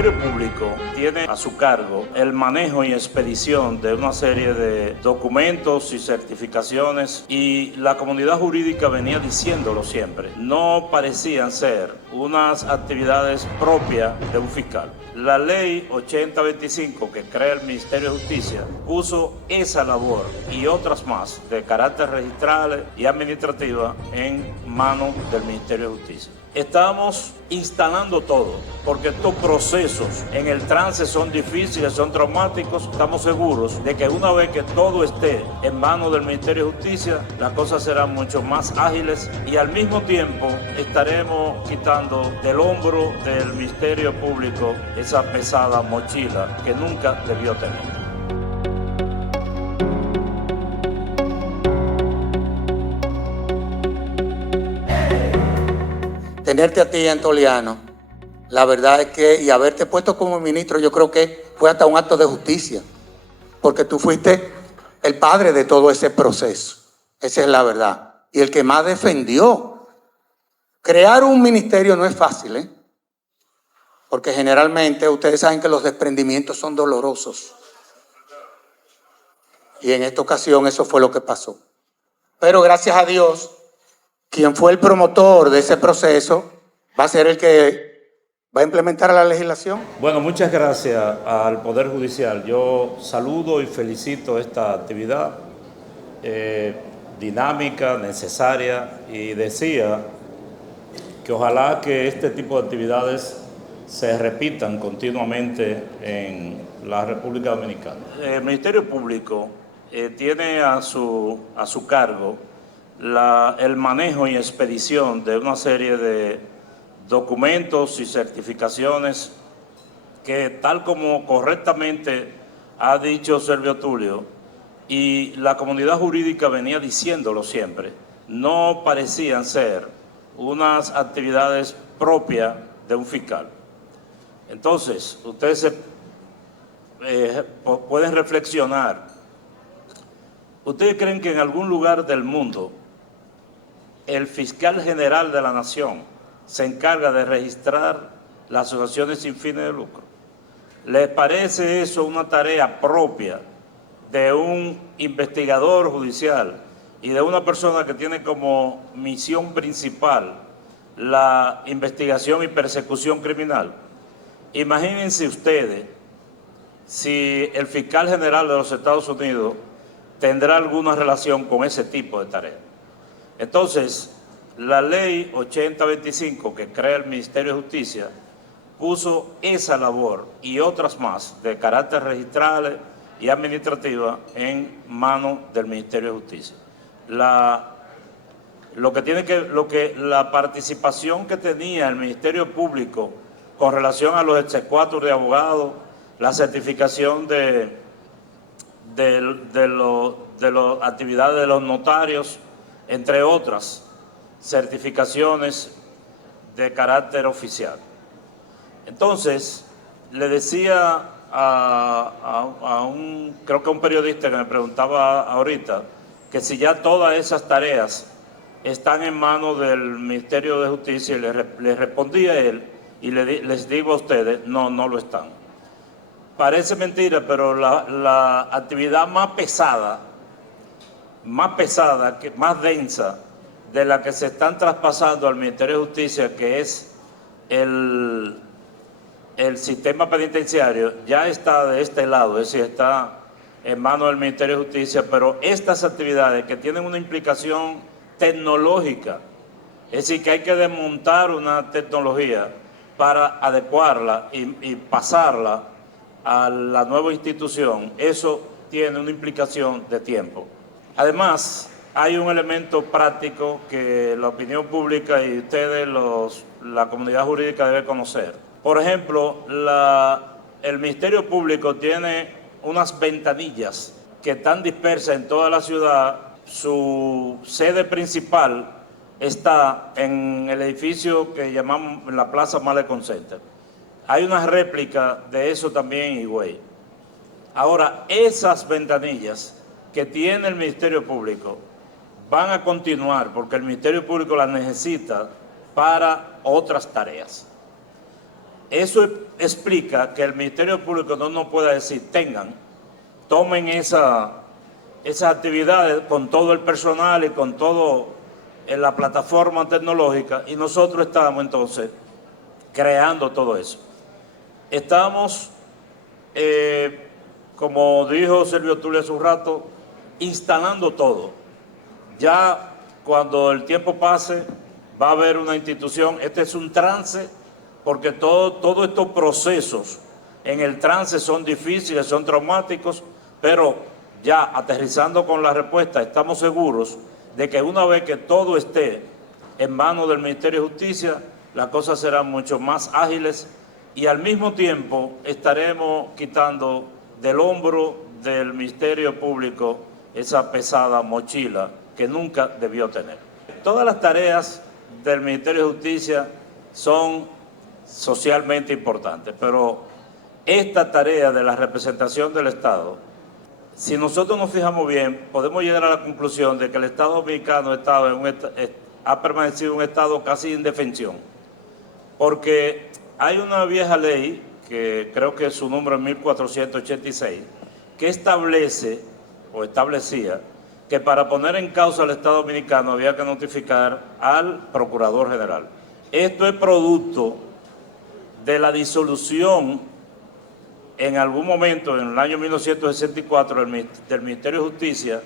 Ministerio Público tiene a su cargo el manejo y expedición de una serie de documentos y certificaciones, y la comunidad jurídica venía diciéndolo siempre, no parecían ser unas actividades propias de un fiscal. La ley 8025 que crea el Ministerio de Justicia puso esa labor y otras más de carácter registral y administrativa en manos del Ministerio de Justicia. Estamos instalando todo, porque estos procesos en el trance son difíciles, son traumáticos. Estamos seguros de que una vez que todo esté en manos del Ministerio de Justicia, las cosas serán mucho más ágiles y al mismo tiempo estaremos quitando del hombro del Ministerio Público esa pesada mochila que nunca debió tener. Tenerte a ti, Antoliano, la verdad es que, y haberte puesto como ministro, yo creo que fue hasta un acto de justicia, porque tú fuiste el padre de todo ese proceso. Esa es la verdad. Y el que más defendió. Crear un ministerio no es fácil, ¿eh? Porque generalmente ustedes saben que los desprendimientos son dolorosos. Y en esta ocasión eso fue lo que pasó. Pero gracias a Dios, quien fue el promotor de ese proceso va a ser el que va a implementar la legislación. Bueno, muchas gracias al Poder Judicial. Yo saludo y felicito esta actividad dinámica, necesaria, y decía que ojalá que este tipo de actividades se repitan continuamente en la República Dominicana. El Ministerio Público tiene a su cargo el manejo y expedición de una serie de documentos y certificaciones que, tal como correctamente ha dicho Servio Tulio, y la comunidad jurídica venía diciéndolo siempre, no parecían ser unas actividades propias de un fiscal. Entonces, ustedes pueden reflexionar. ¿Ustedes creen que en algún lugar del mundo el fiscal general de la nación se encarga de registrar las asociaciones sin fines de lucro? ¿Les parece eso una tarea propia de un investigador judicial y de una persona que tiene como misión principal la investigación y persecución criminal? Imagínense ustedes si el fiscal general de los Estados Unidos tendrá alguna relación con ese tipo de tarea. Entonces, la ley 8025 que crea el Ministerio de Justicia puso esa labor y otras más de carácter registral y administrativa en manos del Ministerio de Justicia. La participación que tenía el Ministerio Público con relación a los exequatur de abogados, la certificación de las actividades de los notarios, entre otras certificaciones de carácter oficial. Entonces, le decía creo que a un periodista que me preguntaba ahorita, que si ya todas esas tareas están en manos del Ministerio de Justicia, y le respondí a él y les digo a ustedes, no lo están. Parece mentira, pero la actividad más pesada, más densa, de la que se están traspasando al Ministerio de Justicia, que es el sistema penitenciario, ya está de este lado, es decir, está en manos del Ministerio de Justicia, pero estas actividades que tienen una implicación tecnológica, es decir, que hay que desmontar una tecnología para adecuarla y pasarla a la nueva institución, eso tiene una implicación de tiempo. Además, hay un elemento práctico que la opinión pública y ustedes, la comunidad jurídica, debe conocer. Por ejemplo, el Ministerio Público tiene unas ventanillas que están dispersas en toda la ciudad. Su sede principal está en el edificio que llamamos la Plaza Malecon Center. Hay una réplica de eso también en Higüey. Ahora, esas ventanillas que tiene el Ministerio Público van a continuar porque el Ministerio Público las necesita para otras tareas. Eso explica que el Ministerio Público no nos pueda decir, tomen esas actividades con todo el personal y con todo en la plataforma tecnológica, y nosotros estamos entonces creando todo eso. Estamos, como dijo Servio Tulio hace un rato, instalando todo. Ya cuando el tiempo pase va a haber una institución, este es un trance, porque todos estos procesos en el trance son difíciles, son traumáticos, pero ya aterrizando con la respuesta, estamos seguros de que una vez que todo esté en manos del Ministerio de Justicia, las cosas serán mucho más ágiles y al mismo tiempo estaremos quitando del hombro del Ministerio Público esa pesada mochila que nunca debió tener. Todas las tareas del Ministerio de Justicia son socialmente importantes, pero esta tarea de la representación del Estado, si nosotros nos fijamos bien, podemos llegar a la conclusión de que el Estado dominicano ha permanecido en un estado casi de indefensión, porque hay una vieja ley, que creo que su número es 1486, que establecía que para poner en causa al Estado dominicano había que notificar al Procurador General. Esto es producto de la disolución en algún momento, en el año 1964, del Ministerio de Justicia,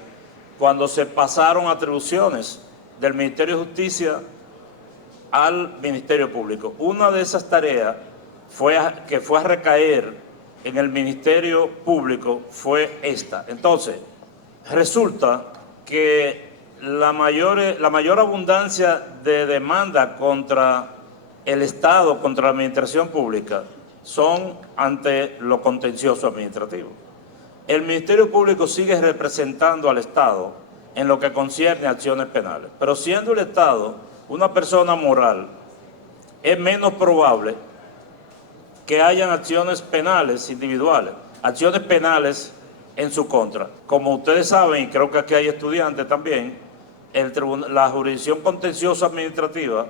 cuando se pasaron atribuciones del Ministerio de Justicia al Ministerio Público. Una de esas tareas que fue a recaer en el Ministerio Público fue esta. Entonces, resulta que la mayor abundancia de demanda contra el Estado, contra la administración pública, son ante lo contencioso administrativo. El Ministerio Público sigue representando al Estado en lo que concierne a acciones penales, pero siendo el Estado una persona moral, es menos probable que hayan acciones penales individuales, acciones penales en su contra. Como ustedes saben, y creo que aquí hay estudiantes también, la jurisdicción contenciosa administrativa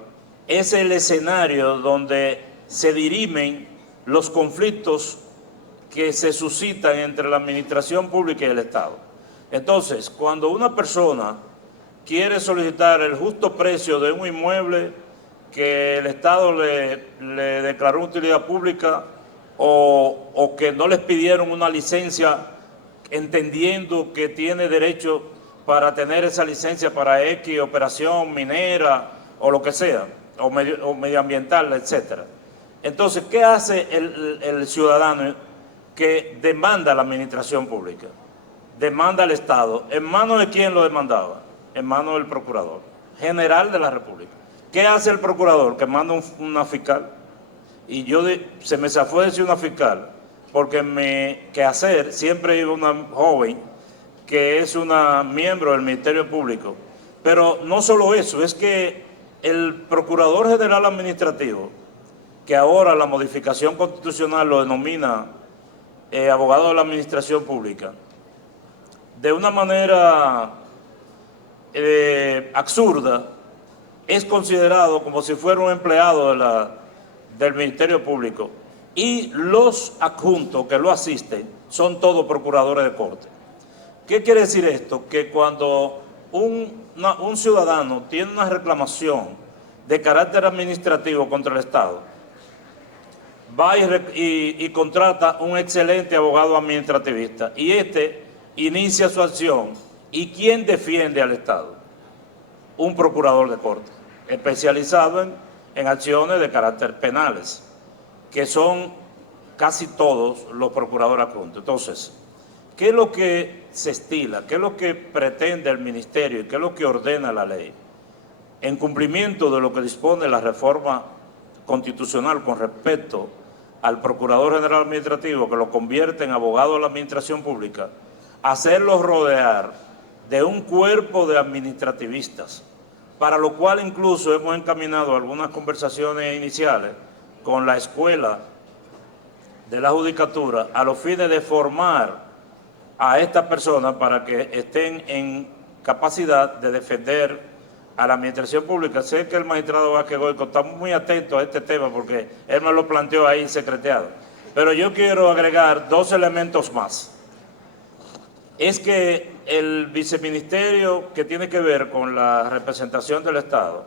es el escenario donde se dirimen los conflictos que se suscitan entre la administración pública y el Estado. Entonces, cuando una persona quiere solicitar el justo precio de un inmueble que el Estado le declaró utilidad pública o que no les pidieron una licencia entendiendo que tiene derecho para tener esa licencia para X operación minera o lo que sea, o medioambiental, etcétera. Entonces, ¿qué hace el ciudadano que demanda a la administración pública? Demanda al Estado. ¿En manos de quién lo demandaba? En manos del Procurador General de la República. ¿Qué hace el Procurador? Que manda una fiscal. Y se me zafó decir una fiscal, porque siempre iba una joven que es una miembro del Ministerio Público. Pero no solo eso, es que el Procurador General Administrativo, que ahora la modificación constitucional lo denomina abogado de la administración pública, de una manera absurda, es considerado como si fuera un empleado del Ministerio Público, y los adjuntos que lo asisten son todos procuradores de corte. ¿Qué quiere decir esto? Que cuando un ciudadano tiene una reclamación de carácter administrativo contra el Estado, va y contrata un excelente abogado administrativista, y inicia su acción. ¿Y quién defiende al Estado? Un procurador de corte, especializado en acciones de carácter penales, que son casi todos los procuradores adjuntos. Entonces, ¿qué es lo que se estila? ¿Qué es lo que pretende el Ministerio y qué es lo que ordena la ley? En cumplimiento de lo que dispone la reforma constitucional con respecto al Procurador General Administrativo, que lo convierte en abogado de la administración pública, hacerlo rodear de un cuerpo de administrativistas, para lo cual incluso hemos encaminado algunas conversaciones iniciales con la escuela de la judicatura a los fines de formar a estas personas para que estén en capacidad de defender a la administración pública. Sé que el magistrado Vázquez Goico está muy atento a este tema porque él me lo planteó ahí secretariado. Pero yo quiero agregar 2 elementos más. Es que el viceministerio que tiene que ver con la representación del Estado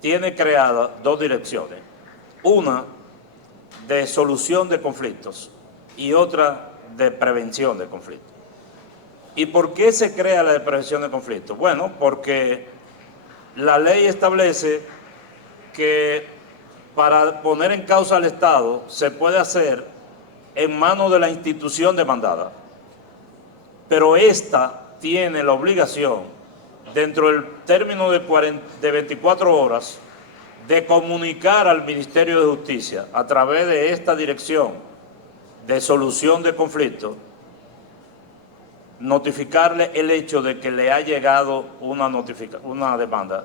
tiene creadas 2 direcciones. Una de solución de conflictos y otra de prevención de conflictos. ¿Y por qué se crea la de prevención de conflictos? Bueno, porque la ley establece que para poner en causa al Estado se puede hacer en manos de la institución demandada, pero esta tiene la obligación, dentro del término de 24 horas, de comunicar al Ministerio de Justicia a través de esta dirección de solución de conflictos, notificarle el hecho de que le ha llegado una demanda.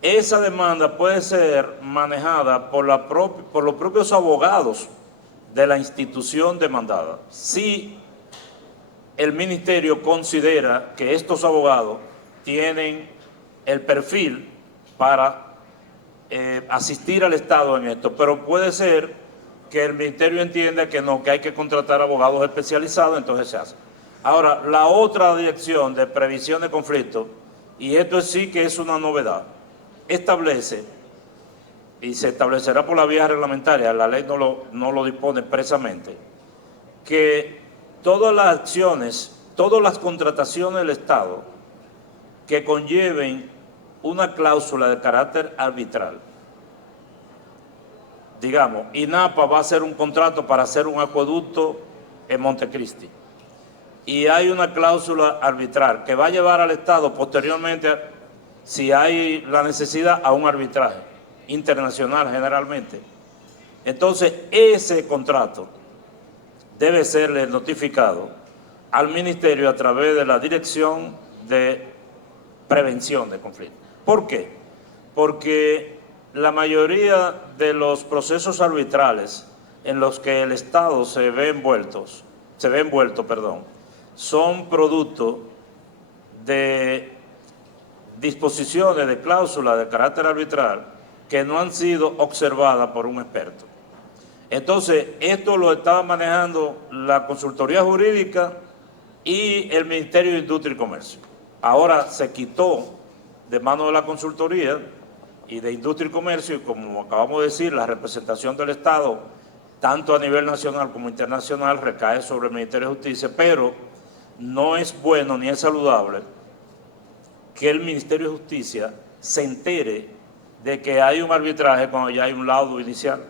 Esa demanda puede ser manejada por los propios abogados de la institución demandada. Si el ministerio considera que estos abogados tienen el perfil para asistir al Estado en esto, pero puede ser que el ministerio entienda que no, que hay que contratar abogados especializados, entonces se hace. Ahora, la otra dirección de previsión de conflictos, y esto sí que es una novedad, establece, y se establecerá por la vía reglamentaria, la ley no lo dispone expresamente, que todas las acciones, todas las contrataciones del Estado que conlleven una cláusula de carácter arbitral. Digamos, INAPA va a hacer un contrato para hacer un acueducto en Montecristi y hay una cláusula arbitral que va a llevar al Estado posteriormente, si hay la necesidad, a un arbitraje internacional generalmente. Entonces, ese contrato debe serle notificado al Ministerio a través de la Dirección de Prevención de Conflictos. ¿Por qué? Porque la mayoría de los procesos arbitrales en los que el Estado se ve envuelto, son producto de disposiciones de cláusulas de carácter arbitral que no han sido observadas por un experto. Entonces, esto lo estaba manejando la Consultoría Jurídica y el Ministerio de Industria y Comercio. Ahora se quitó de manos de la Consultoría y de Industria y Comercio, y como acabamos de decir, la representación del Estado, tanto a nivel nacional como internacional, recae sobre el Ministerio de Justicia, pero no es bueno ni es saludable que el Ministerio de Justicia se entere de que hay un arbitraje cuando ya hay un laudo inicial,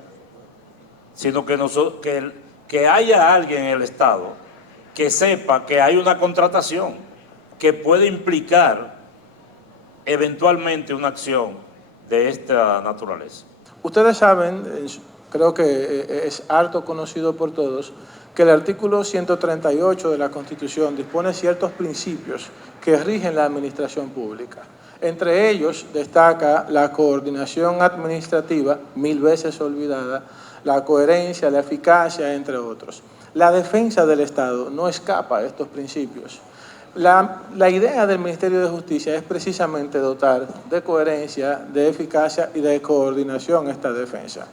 sino que haya alguien en el Estado que sepa que hay una contratación que puede implicar eventualmente una acción de esta naturaleza. Ustedes saben, creo que es harto conocido por todos, que el artículo 138 de la Constitución dispone ciertos principios que rigen la administración pública. Entre ellos destaca la coordinación administrativa, 1000 veces olvidada, la coherencia, la eficacia, entre otros. La defensa del Estado no escapa a estos principios. La idea del Ministerio de Justicia es precisamente dotar de coherencia, de eficacia y de coordinación esta defensa.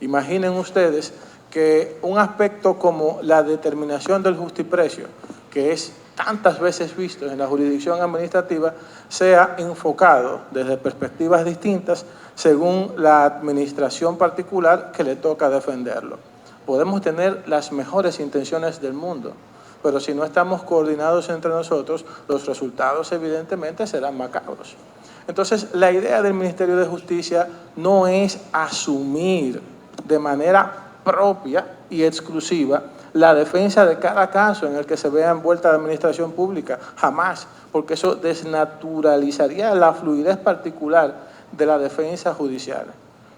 Imaginen ustedes que un aspecto como la determinación del justiprecio, que es tantas veces visto en la jurisdicción administrativa, sea enfocado desde perspectivas distintas según la administración particular que le toca defenderlo. Podemos tener las mejores intenciones del mundo, pero si no estamos coordinados entre nosotros, los resultados evidentemente serán macabros. Entonces, la idea del Ministerio de Justicia no es asumir de manera propia y exclusiva la defensa de cada caso en el que se vea envuelta la administración pública, jamás, porque eso desnaturalizaría la fluidez particular de la defensa judicial.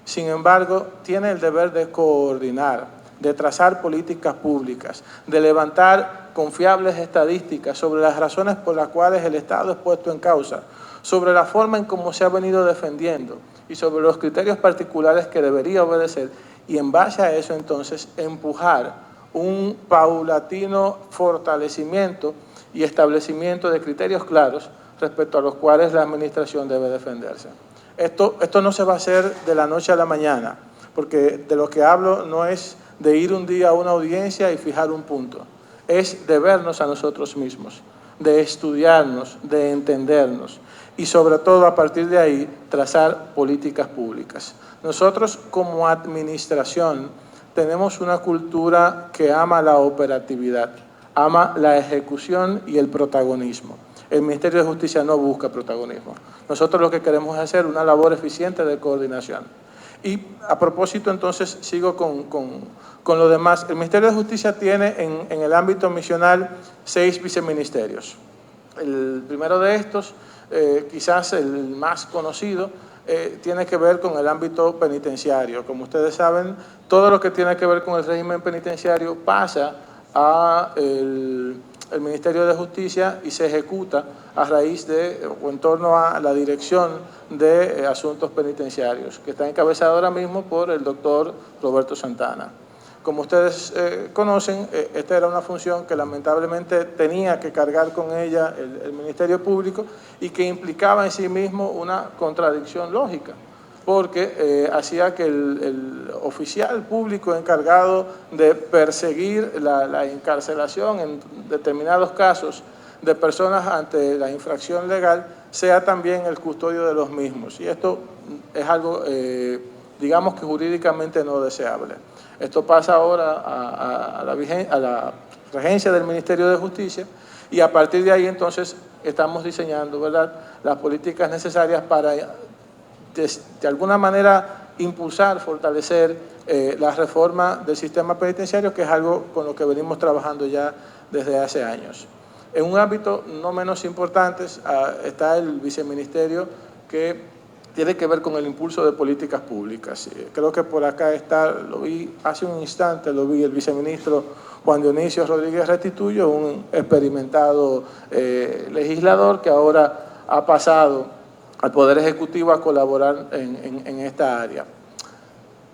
Sin embargo, tiene el deber de coordinar, de trazar políticas públicas, de levantar confiables estadísticas sobre las razones por las cuales el Estado es puesto en causa, sobre la forma en cómo se ha venido defendiendo y sobre los criterios particulares que debería obedecer, y en base a eso entonces empujar un paulatino fortalecimiento y establecimiento de criterios claros respecto a los cuales la administración debe defenderse. Esto no se va a hacer de la noche a la mañana, porque de lo que hablo no es de ir un día a una audiencia y fijar un punto, es de vernos a nosotros mismos, de estudiarnos, de entendernos y sobre todo a partir de ahí trazar políticas públicas. Nosotros como administración tenemos una cultura que ama la operatividad, ama la ejecución y el protagonismo. El Ministerio de Justicia no busca protagonismo. Nosotros lo que queremos es hacer una labor eficiente de coordinación. Y a propósito, entonces, sigo con lo demás. El Ministerio de Justicia tiene en el ámbito misional 6 viceministerios. El primero de estos, quizás el más conocido, tiene que ver con el ámbito penitenciario. Como ustedes saben, todo lo que tiene que ver con el régimen penitenciario pasa al Ministerio de Justicia y se ejecuta a raíz de o en torno a la Dirección de Asuntos Penitenciarios, que está encabezada ahora mismo por el doctor Roberto Santana. Como ustedes conocen, esta era una función que lamentablemente tenía que cargar con ella el Ministerio Público y que implicaba en sí mismo una contradicción lógica, porque hacía que el oficial público encargado de perseguir la encarcelación en determinados casos de personas ante la infracción legal sea también el custodio de los mismos. Y esto es algo, digamos que jurídicamente no deseable. Esto pasa ahora a la regencia del Ministerio de Justicia y a partir de ahí entonces estamos diseñando, ¿verdad?, las políticas necesarias para de alguna manera impulsar, fortalecer la reforma del sistema penitenciario, que es algo con lo que venimos trabajando ya desde hace años. En un ámbito no menos importante está el viceministerio que tiene que ver con el impulso de políticas públicas. Creo que por acá está, lo vi hace un instante, lo vi el viceministro Juan Dionisio Rodríguez Restituyo, un experimentado legislador que ahora ha pasado al Poder Ejecutivo a colaborar en esta área.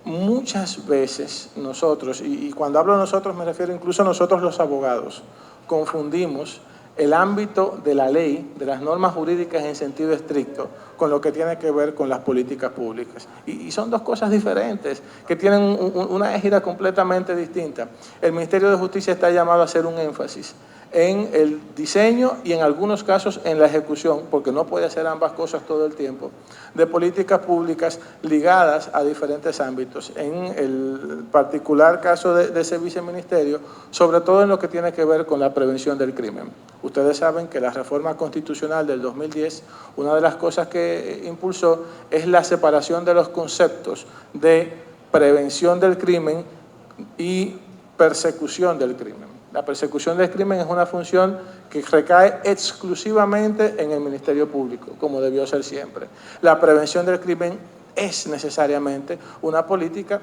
Muchas veces nosotros, y cuando hablo de nosotros me refiero incluso a nosotros los abogados, confundimos el ámbito de la ley, de las normas jurídicas en sentido estricto, con lo que tiene que ver con las políticas públicas. Y son dos cosas diferentes, que tienen una égida completamente distinta. El Ministerio de Justicia está llamado a hacer un énfasis en el diseño y en algunos casos en la ejecución, porque no puede hacer ambas cosas todo el tiempo, de políticas públicas ligadas a diferentes ámbitos. En el particular caso de ese viceministerio, sobre todo en lo que tiene que ver con la prevención del crimen. Ustedes saben que la reforma constitucional del 2010, una de las cosas que impulsó es la separación de los conceptos de prevención del crimen y persecución del crimen. La persecución del crimen es una función que recae exclusivamente en el Ministerio Público, como debió ser siempre. La prevención del crimen es necesariamente una política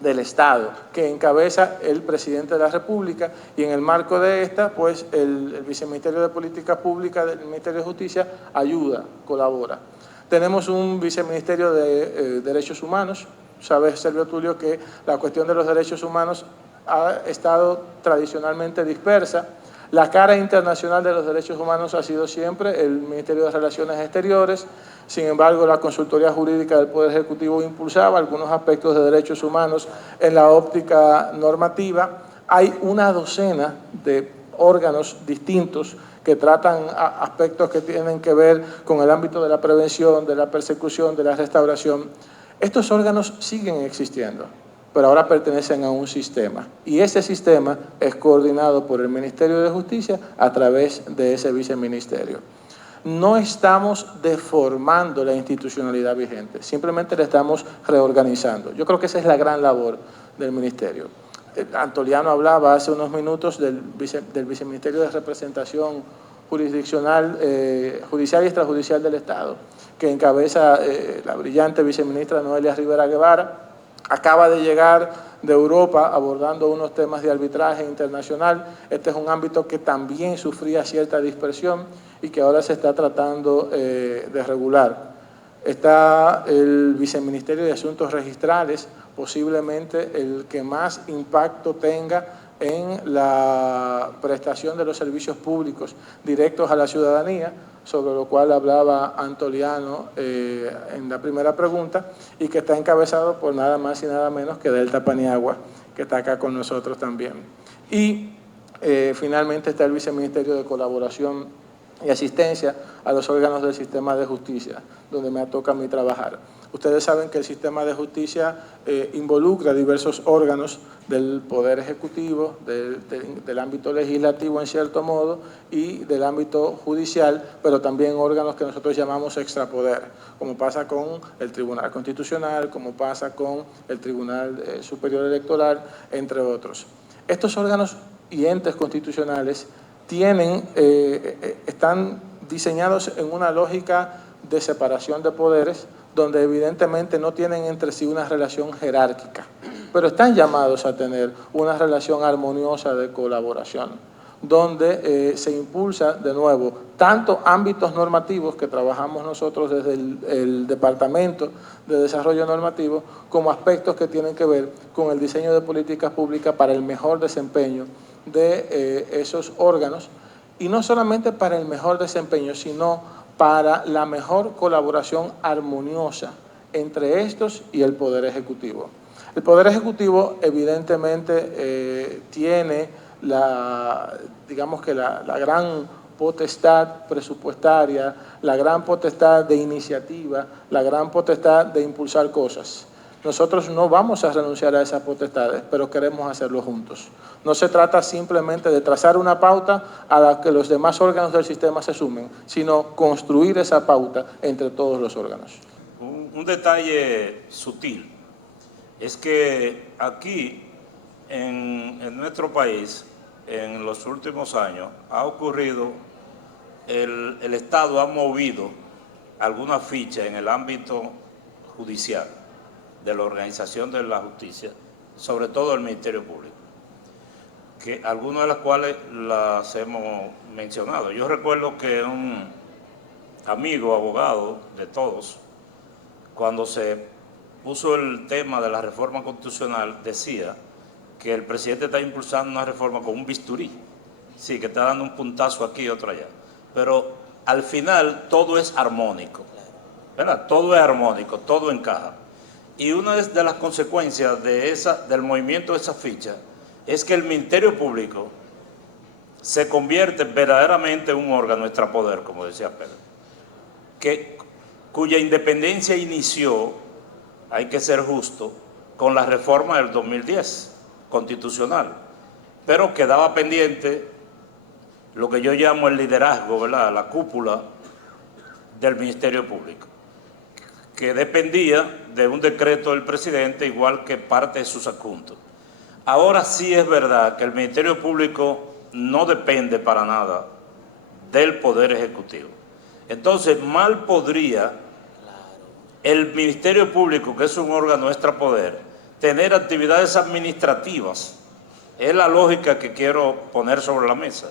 del Estado, que encabeza el presidente de la República, y en el marco de esta, pues el Viceministerio de Políticas Públicas del Ministerio de Justicia ayuda, colabora. Tenemos un Viceministerio de Derechos Humanos. Sabes, Servio Tulio, que la cuestión de los derechos humanos ha estado tradicionalmente dispersa. La cara internacional de los derechos humanos ha sido siempre el Ministerio de Relaciones Exteriores. Sin embargo, la consultoría jurídica del Poder Ejecutivo impulsaba algunos aspectos de derechos humanos en la óptica normativa. Hay una docena de órganos distintos que tratan aspectos que tienen que ver con el ámbito de la prevención, de la persecución, de la restauración. Estos órganos siguen existiendo, pero ahora pertenecen a un sistema, y ese sistema es coordinado por el Ministerio de Justicia a través de ese viceministerio. No estamos deformando la institucionalidad vigente, simplemente la estamos reorganizando. Yo creo que esa es la gran labor del ministerio. Antoliano hablaba hace unos minutos del viceministerio de representación jurisdiccional, judicial y extrajudicial del Estado, que encabeza la brillante viceministra Noelia Rivera Guevara. Acaba de llegar de Europa abordando unos temas de arbitraje internacional. Este es un ámbito que también sufría cierta dispersión y que ahora se está tratando de regular. Está el Viceministerio de Asuntos Registrales, posiblemente el que más impacto tenga en la prestación de los servicios públicos directos a la ciudadanía, sobre lo cual hablaba Antoliano en la primera pregunta, y que está encabezado por nada más y nada menos que Delta Paniagua, que está acá con nosotros también. Y finalmente está el Viceministerio de Colaboración y Asistencia a los órganos del sistema de justicia, donde me toca a mí trabajar. Ustedes saben que el sistema de justicia involucra diversos órganos del Poder Ejecutivo, del ámbito legislativo en cierto modo y del ámbito judicial, pero también órganos que nosotros llamamos extrapoder, como pasa con el Tribunal Constitucional, como pasa con el Tribunal Superior Electoral, entre otros. Estos órganos y entes constitucionales están diseñados en una lógica de separación de poderes, donde evidentemente no tienen entre sí una relación jerárquica, pero están llamados a tener una relación armoniosa de colaboración, donde se impulsa de nuevo tanto ámbitos normativos que trabajamos nosotros desde el Departamento de Desarrollo Normativo, como aspectos que tienen que ver con el diseño de políticas públicas para el mejor desempeño de esos órganos, y no solamente para el mejor desempeño, sino para la mejor colaboración armoniosa entre estos y el Poder Ejecutivo. El Poder Ejecutivo evidentemente tiene digamos que la gran potestad presupuestaria, la gran potestad de iniciativa, la gran potestad de impulsar cosas. Nosotros no vamos a renunciar a esas potestades, pero queremos hacerlo juntos. No se trata simplemente de trazar una pauta a la que los demás órganos del sistema se sumen, sino construir esa pauta entre todos los órganos. Un detalle sutil es que aquí, en nuestro país, en los últimos años, ha ocurrido, el Estado ha movido alguna ficha en el ámbito judicial, de la organización de la justicia, sobre todo el Ministerio Público, que algunas de las cuales las hemos mencionado. Yo recuerdo que un amigo, abogado de todos, cuando se puso el tema de la reforma constitucional, decía que el presidente está impulsando una reforma con un bisturí, sí, que está dando un puntazo aquí y otro allá, pero al final todo es armónico, ¿verdad? Todo es armónico, todo encaja. Y una de las consecuencias del movimiento de esa ficha es que el Ministerio Público se convierte verdaderamente en un órgano extrapoder, como decía Pedro, cuya independencia inició, hay que ser justo, con la reforma del 2010 constitucional, pero quedaba pendiente lo que yo llamo el liderazgo, ¿verdad?, la cúpula del Ministerio Público, que dependía de un decreto del presidente, igual que parte de sus adjuntos. Ahora sí es verdad que el Ministerio Público no depende para nada del Poder Ejecutivo. Entonces, mal podría el Ministerio Público, que es un órgano extrapoder, tener actividades administrativas. Es la lógica que quiero poner sobre la mesa,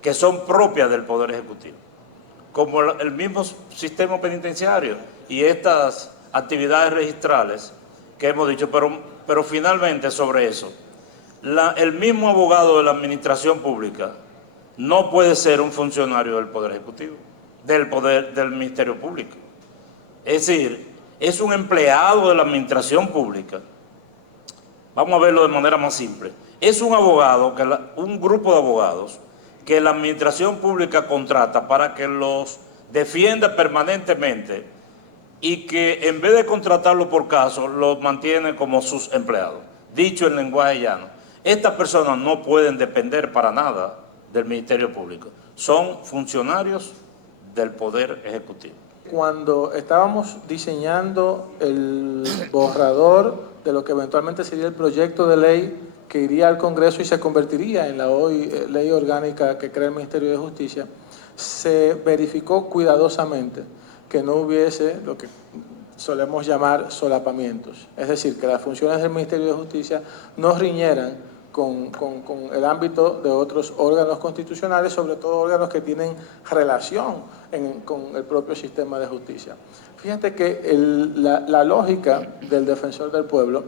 que son propias del Poder Ejecutivo, como el mismo sistema penitenciario y estas actividades registrales que hemos dicho, pero finalmente sobre eso, el mismo abogado de la administración pública no puede ser un funcionario del Poder Ejecutivo, del Ministerio Público. Es decir, es un empleado de la administración pública. Vamos a verlo de manera más simple. Es un abogado, un grupo de abogados que la administración pública contrata para que los defienda permanentemente y que en vez de contratarlo por caso, los mantiene como sus empleados. Dicho en lenguaje llano, estas personas no pueden depender para nada del Ministerio Público. Son funcionarios del Poder Ejecutivo. Cuando estábamos diseñando el borrador de lo que eventualmente sería el proyecto de ley que iría al Congreso y se convertiría en la hoy ley orgánica que crea el Ministerio de Justicia, se verificó cuidadosamente que no hubiese lo que solemos llamar solapamientos. Es decir, que las funciones del Ministerio de Justicia no riñeran con el ámbito de otros órganos constitucionales, sobre todo órganos que tienen relación con el propio sistema de justicia. Fíjate que la lógica del defensor del pueblo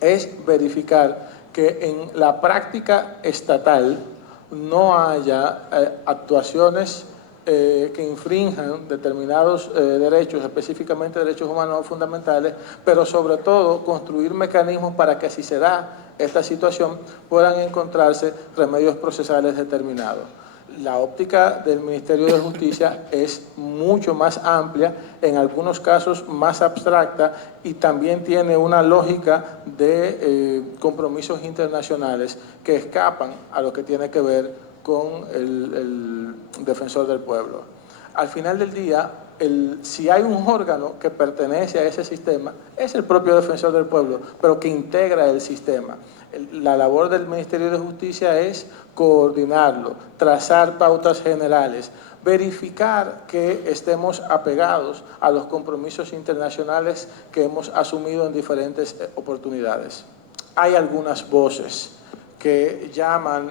es verificar que en la práctica estatal no haya actuaciones que infrinjan determinados derechos, específicamente derechos humanos fundamentales, pero sobre todo construir mecanismos para que si se da esta situación puedan encontrarse remedios procesales determinados. La óptica del Ministerio de Justicia es mucho más amplia, en algunos casos más abstracta, y también tiene una lógica de compromisos internacionales que escapan a lo que tiene que ver con el defensor del pueblo. Al final del día, si hay un órgano que pertenece a ese sistema, es el propio defensor del pueblo, pero que integra el sistema. La labor del Ministerio de Justicia es coordinarlo, trazar pautas generales, verificar que estemos apegados a los compromisos internacionales que hemos asumido en diferentes oportunidades. Hay algunas voces que llaman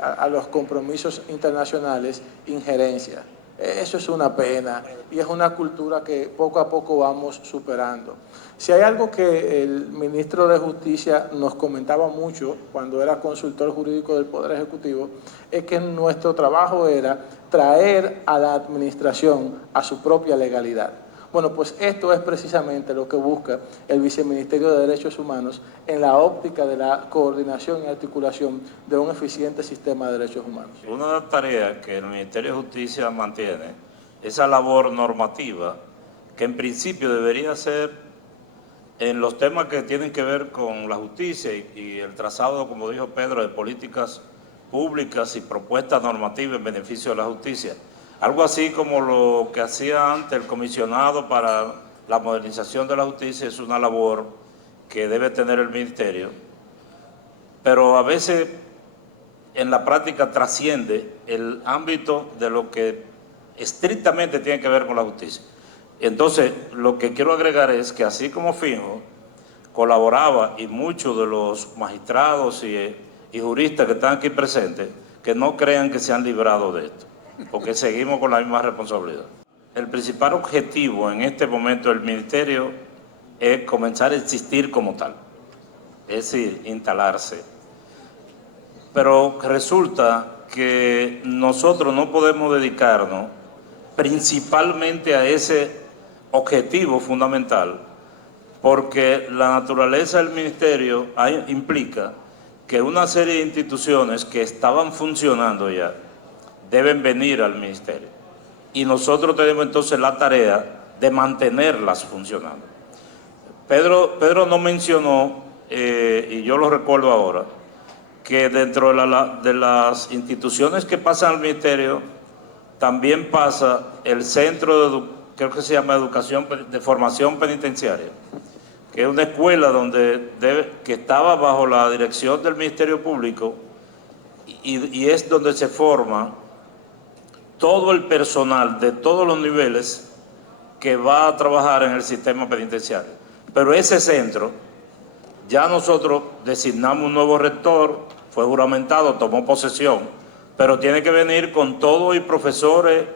a los compromisos internacionales injerencia. Eso es una pena y es una cultura que poco a poco vamos superando. Si hay algo que el ministro de Justicia nos comentaba mucho cuando era consultor jurídico del Poder Ejecutivo, es que nuestro trabajo era traer a la administración a su propia legalidad. Bueno, pues esto es precisamente lo que busca el Viceministerio de Derechos Humanos en la óptica de la coordinación y articulación de un eficiente sistema de derechos humanos. Una tarea que el Ministerio de Justicia mantiene, esa labor normativa, que en principio debería ser en los temas que tienen que ver con la justicia y el trazado, como dijo Pedro, de políticas públicas y propuestas normativas en beneficio de la justicia. Algo así como lo que hacía antes el comisionado para la modernización de la justicia es una labor que debe tener el ministerio, pero a veces en la práctica trasciende el ámbito de lo que estrictamente tiene que ver con la justicia. Entonces, lo que quiero agregar es que así como Finjo colaboraba, y muchos de los magistrados y juristas que están aquí presentes, que no crean que se han librado de esto, porque seguimos con la misma responsabilidad. El principal objetivo en este momento del ministerio es comenzar a existir como tal, es decir, instalarse. Pero resulta que nosotros no podemos dedicarnos principalmente a ese objetivo fundamental, porque la naturaleza del ministerio implica que una serie de instituciones que estaban funcionando ya deben venir al ministerio. Y nosotros tenemos entonces la tarea de mantenerlas funcionando. Pedro no mencionó, y yo lo recuerdo ahora, que dentro de las instituciones que pasan al ministerio, también pasa el Centro creo que se llama de Formación Penitenciaria, que es una escuela que estaba bajo la dirección del Ministerio Público y es donde se forma todo el personal de todos los niveles que va a trabajar en el sistema penitenciario. Pero ese centro, ya nosotros designamos un nuevo rector, fue juramentado, tomó posesión, pero tiene que venir con todo y profesores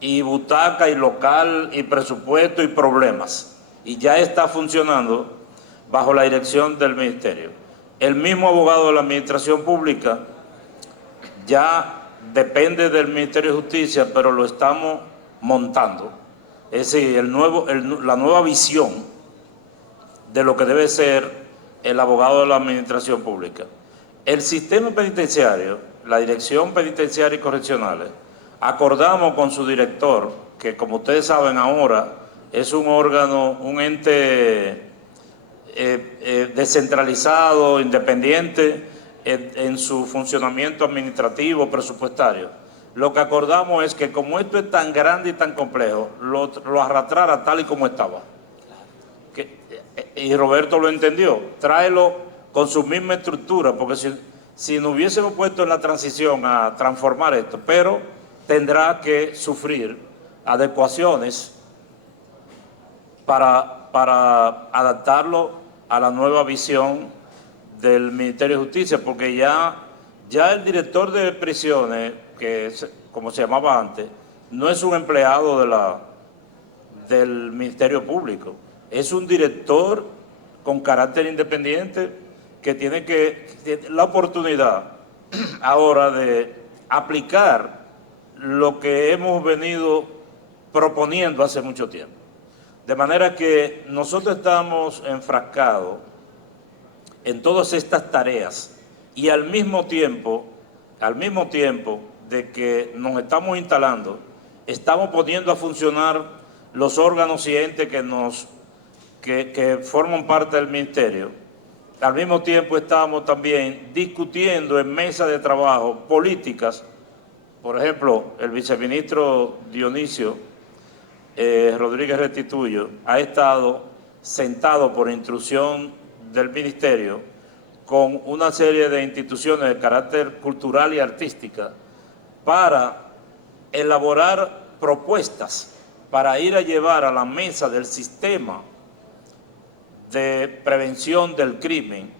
y butaca y local y presupuesto y problemas. Y ya está funcionando bajo la dirección del ministerio. El mismo abogado de la administración pública ya depende del Ministerio de Justicia, pero lo estamos montando. Es decir, la nueva visión de lo que debe ser el abogado de la administración pública. El sistema penitenciario, la Dirección Penitenciaria y Correccionales, acordamos con su director, que como ustedes saben ahora es un órgano, un ente descentralizado, independiente en su funcionamiento administrativo, presupuestario. Lo que acordamos es que como esto es tan grande y tan complejo, lo arrastrara tal y como estaba. Y Roberto lo entendió, tráelo con su misma estructura, porque si nos hubiésemos puesto en la transición a transformar esto, pero tendrá que sufrir adecuaciones para adaptarlo a la nueva visión del Ministerio de Justicia, porque ya el director de prisiones, que como se llamaba antes, no es un empleado del Ministerio Público, es un director con carácter independiente que tiene la oportunidad ahora de aplicar lo que hemos venido proponiendo hace mucho tiempo. De manera que nosotros estamos enfrascados en todas estas tareas y al mismo tiempo de que nos estamos instalando, estamos poniendo a funcionar los órganos y entes que forman parte del ministerio. Al mismo tiempo estamos también discutiendo en mesa de trabajo políticas. Por ejemplo, el viceministro Dionisio Rodríguez Restituyo ha estado sentado por instrucción del ministerio con una serie de instituciones de carácter cultural y artística para elaborar propuestas para ir a llevar a la mesa del sistema de prevención del crimen,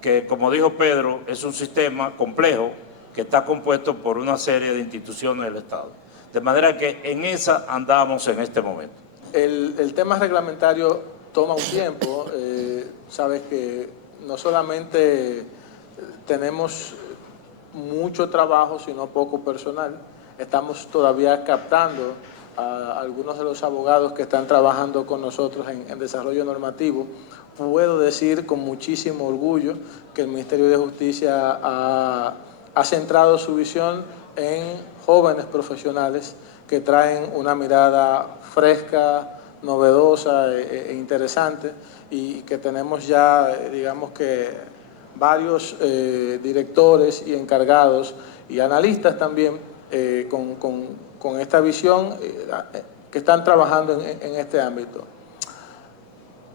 que como dijo Pedro, es un sistema complejo que está compuesto por una serie de instituciones del Estado. De manera que en esa andamos en este momento. El tema reglamentario toma un tiempo. Sabes que no solamente tenemos mucho trabajo, sino poco personal. Estamos todavía captando a algunos de los abogados que están trabajando con nosotros en desarrollo normativo. Puedo decir con muchísimo orgullo que el Ministerio de Justicia ha centrado su visión en jóvenes profesionales que traen una mirada fresca, novedosa e interesante, y que tenemos ya, digamos que, varios directores y encargados y analistas también con esta visión que están trabajando en este ámbito.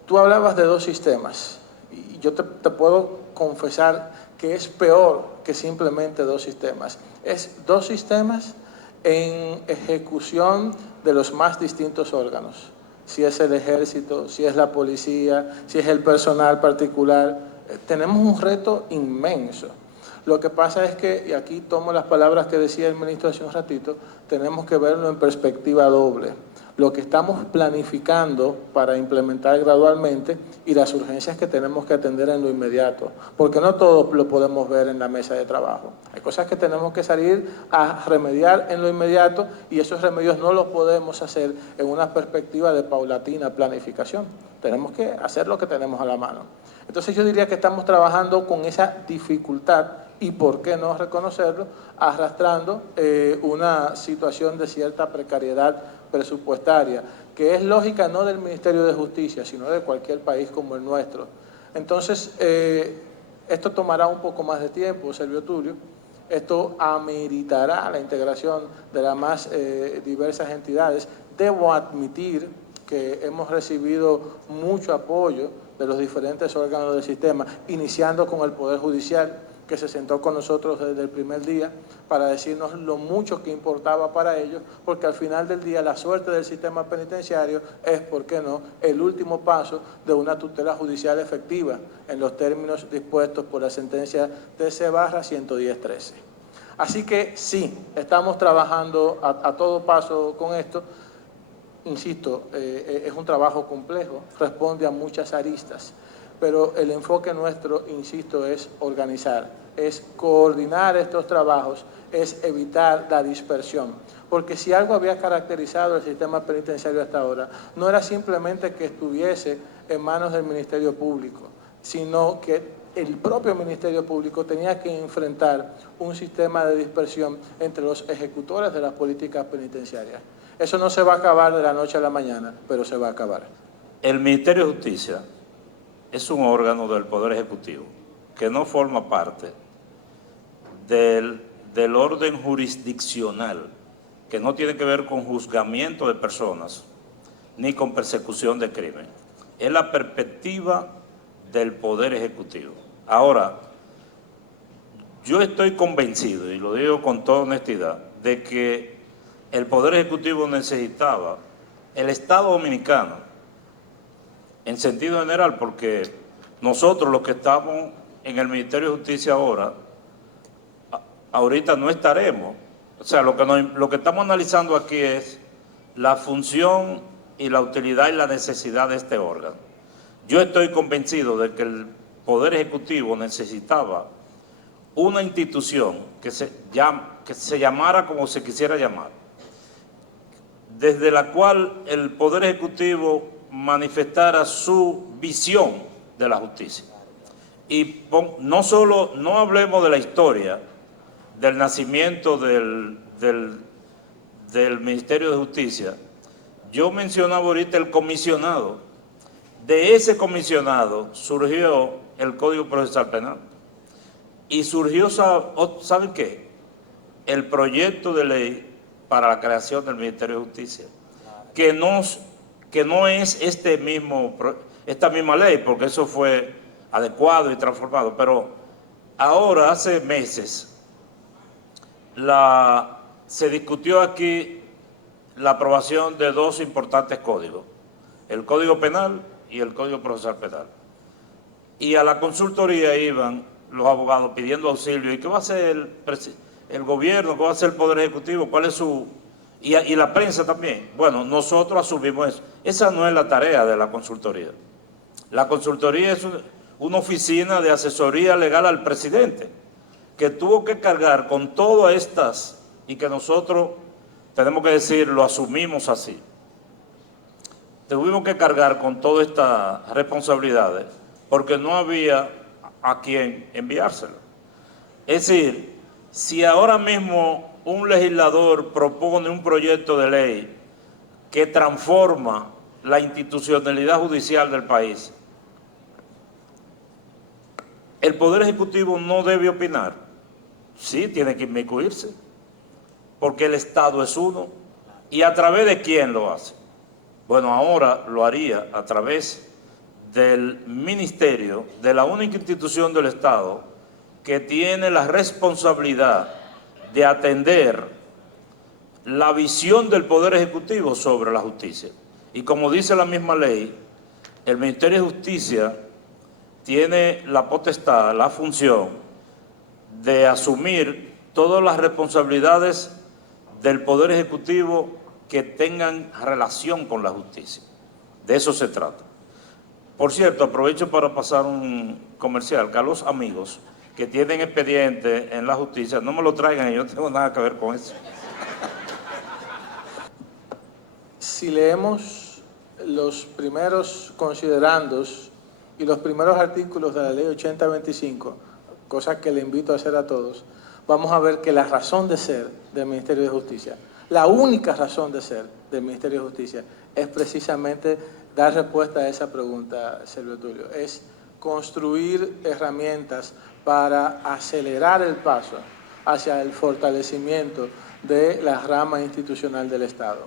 Tú hablabas de dos sistemas y yo te puedo confesar que es peor que simplemente dos sistemas. Es dos sistemas en ejecución de los más distintos órganos. Si es el ejército, si es la policía, si es el personal particular. Tenemos un reto inmenso. Lo que pasa es que, y aquí tomo las palabras que decía el ministro hace un ratito, tenemos que verlo en perspectiva doble. Lo que estamos planificando para implementar gradualmente y las urgencias que tenemos que atender en lo inmediato. Porque no todo lo podemos ver en la mesa de trabajo. Hay cosas que tenemos que salir a remediar en lo inmediato y esos remedios no los podemos hacer en una perspectiva de paulatina planificación. Tenemos que hacer lo que tenemos a la mano. Entonces yo diría que estamos trabajando con esa dificultad y, por qué no reconocerlo, arrastrando una situación de cierta precariedad presupuestaria, que es lógica no del Ministerio de Justicia, sino de cualquier país como el nuestro. Entonces, esto tomará un poco más de tiempo, Servio Tulio. Esto ameritará la integración de las más diversas entidades. Debo admitir que hemos recibido mucho apoyo de los diferentes órganos del sistema, iniciando con el Poder Judicial, que se sentó con nosotros desde el primer día para decirnos lo mucho que importaba para ellos, porque al final del día la suerte del sistema penitenciario es, ¿por qué no?, el último paso de una tutela judicial efectiva en los términos dispuestos por la sentencia TC/11013. Así que sí, estamos trabajando a todo paso con esto. Insisto, es un trabajo complejo, responde a muchas aristas, pero el enfoque nuestro, insisto, es organizar, es coordinar estos trabajos, es evitar la dispersión. Porque si algo había caracterizado el sistema penitenciario hasta ahora, no era simplemente que estuviese en manos del Ministerio Público, sino que el propio Ministerio Público tenía que enfrentar un sistema de dispersión entre los ejecutores de las políticas penitenciarias. Eso no se va a acabar de la noche a la mañana, pero se va a acabar. El Ministerio de Justicia es un órgano del Poder Ejecutivo que no forma parte del orden jurisdiccional, que no tiene que ver con juzgamiento de personas ni con persecución de crimen. Es la perspectiva del Poder Ejecutivo. Ahora, yo estoy convencido, y lo digo con toda honestidad, de que el Poder Ejecutivo necesitaba el Estado Dominicano en sentido general, porque nosotros los que estamos en el Ministerio de Justicia ahorita no estaremos. O sea, lo que estamos analizando aquí es la función y la utilidad y la necesidad de este órgano. Yo estoy convencido de que el Poder Ejecutivo necesitaba una institución que se llamara como se quisiera llamar, desde la cual el Poder Ejecutivo manifestara su visión de la justicia. Y no hablemos de la historia del nacimiento del Ministerio de Justicia. Yo mencionaba ahorita el comisionado. De ese comisionado surgió el Código Procesal Penal. Y surgió, ¿saben qué? El proyecto de ley para la creación del Ministerio de Justicia, que no es esta misma ley, porque eso fue adecuado y transformado, pero ahora, hace meses, se discutió aquí la aprobación de dos importantes códigos, el Código Penal y el Código Procesal Penal. Y a la consultoría iban los abogados pidiendo auxilio. ¿Y qué va a hacer el gobierno? ¿Qué va a hacer el Poder Ejecutivo? ¿Cuál es su...? Y la prensa también. Bueno, nosotros asumimos eso. Esa no es la tarea de la consultoría. La consultoría es una oficina de asesoría legal al presidente, que tuvo que cargar con todas estas, y que nosotros, tenemos que decir, lo asumimos así. Tuvimos que cargar con todas estas responsabilidades, porque no había a quien enviárselo. Es decir, si ahora mismo un legislador propone un proyecto de ley que transforma la institucionalidad judicial del país, el Poder Ejecutivo no debe opinar. Sí, tiene que inmiscuirse, porque el Estado es uno. ¿Y a través de quién lo hace? Bueno, ahora lo haría a través del ministerio, de la única institución del Estado que tiene la responsabilidad de atender la visión del Poder Ejecutivo sobre la justicia. Y como dice la misma ley, el Ministerio de Justicia tiene la potestad, la función de asumir todas las responsabilidades del Poder Ejecutivo que tengan relación con la justicia. De eso se trata. Por cierto, aprovecho para pasar un comercial, que a los amigos que tienen expediente en la justicia, no me lo traigan, yo no tengo nada que ver con eso. Si leemos los primeros considerandos y los primeros artículos de la Ley 8025, cosa que le invito a hacer a todos, vamos a ver que la razón de ser del Ministerio de Justicia, la única razón de ser del Ministerio de Justicia, es precisamente dar respuesta a esa pregunta, Servio Tulio. Es construir herramientas para acelerar el paso hacia el fortalecimiento de la rama institucional del Estado.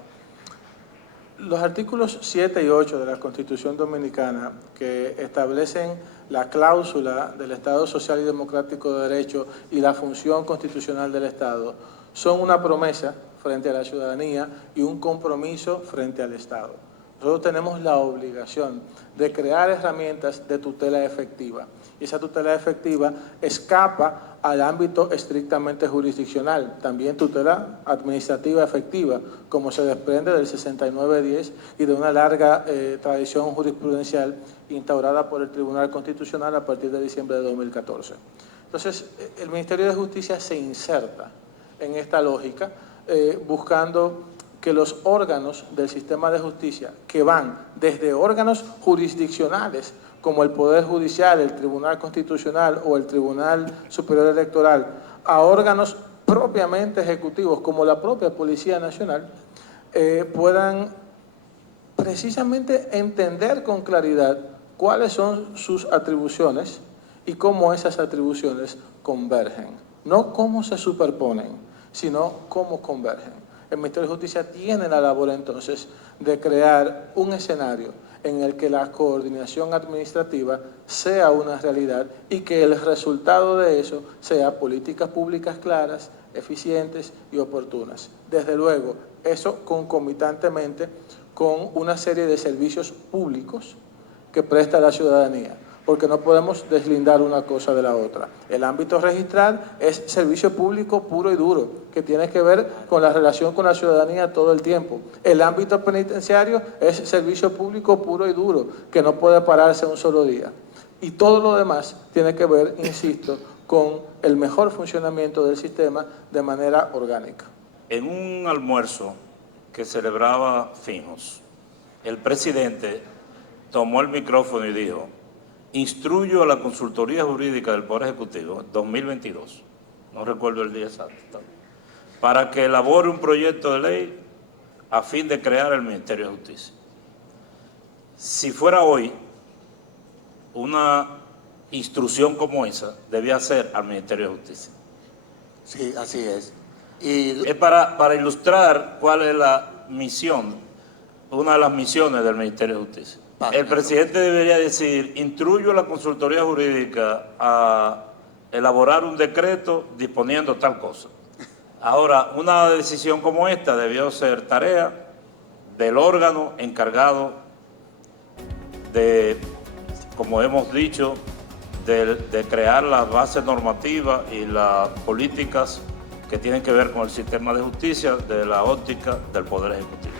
Los artículos 7 y 8 de la Constitución Dominicana, que establecen la cláusula del Estado Social y Democrático de Derecho y la función constitucional del Estado, son una promesa frente a la ciudadanía y un compromiso frente al Estado. Nosotros tenemos la obligación de crear herramientas de tutela efectiva. Y esa tutela efectiva escapa al ámbito estrictamente jurisdiccional, también tutela administrativa efectiva, como se desprende del 6910 y de una larga tradición jurisprudencial instaurada por el Tribunal Constitucional a partir de diciembre de 2014. Entonces, el Ministerio de Justicia se inserta en esta lógica, buscando que los órganos del sistema de justicia, que van desde órganos jurisdiccionales, como el Poder Judicial, el Tribunal Constitucional o el Tribunal Superior Electoral, a órganos propiamente ejecutivos, como la propia Policía Nacional, puedan precisamente entender con claridad cuáles son sus atribuciones y cómo esas atribuciones convergen. No cómo se superponen, sino cómo convergen. El Ministerio de Justicia tiene la labor entonces de crear un escenario en el que la coordinación administrativa sea una realidad y que el resultado de eso sea políticas públicas claras, eficientes y oportunas. Desde luego, eso concomitantemente con una serie de servicios públicos que presta la ciudadanía, porque no podemos deslindar una cosa de la otra. El ámbito registral es servicio público puro y duro, que tiene que ver con la relación con la ciudadanía todo el tiempo. El ámbito penitenciario es servicio público puro y duro, que no puede pararse un solo día. Y todo lo demás tiene que ver, insisto, con el mejor funcionamiento del sistema de manera orgánica. En un almuerzo que celebraba Fijos, el presidente tomó el micrófono y dijo: instruyo a la consultoría jurídica del Poder Ejecutivo 2022, no recuerdo el día exacto, para que elabore un proyecto de ley a fin de crear el Ministerio de Justicia. Si fuera hoy, una instrucción como esa debía ser al Ministerio de Justicia. Sí, así es. Y Es para ilustrar cuál es la misión, una de las misiones del Ministerio de Justicia. El presidente debería decir: instruyo a la consultoría jurídica a elaborar un decreto disponiendo tal cosa. Ahora, una decisión como esta debió ser tarea del órgano encargado de, como hemos dicho, de crear las bases normativas y las políticas que tienen que ver con el sistema de justicia de la óptica del Poder Ejecutivo.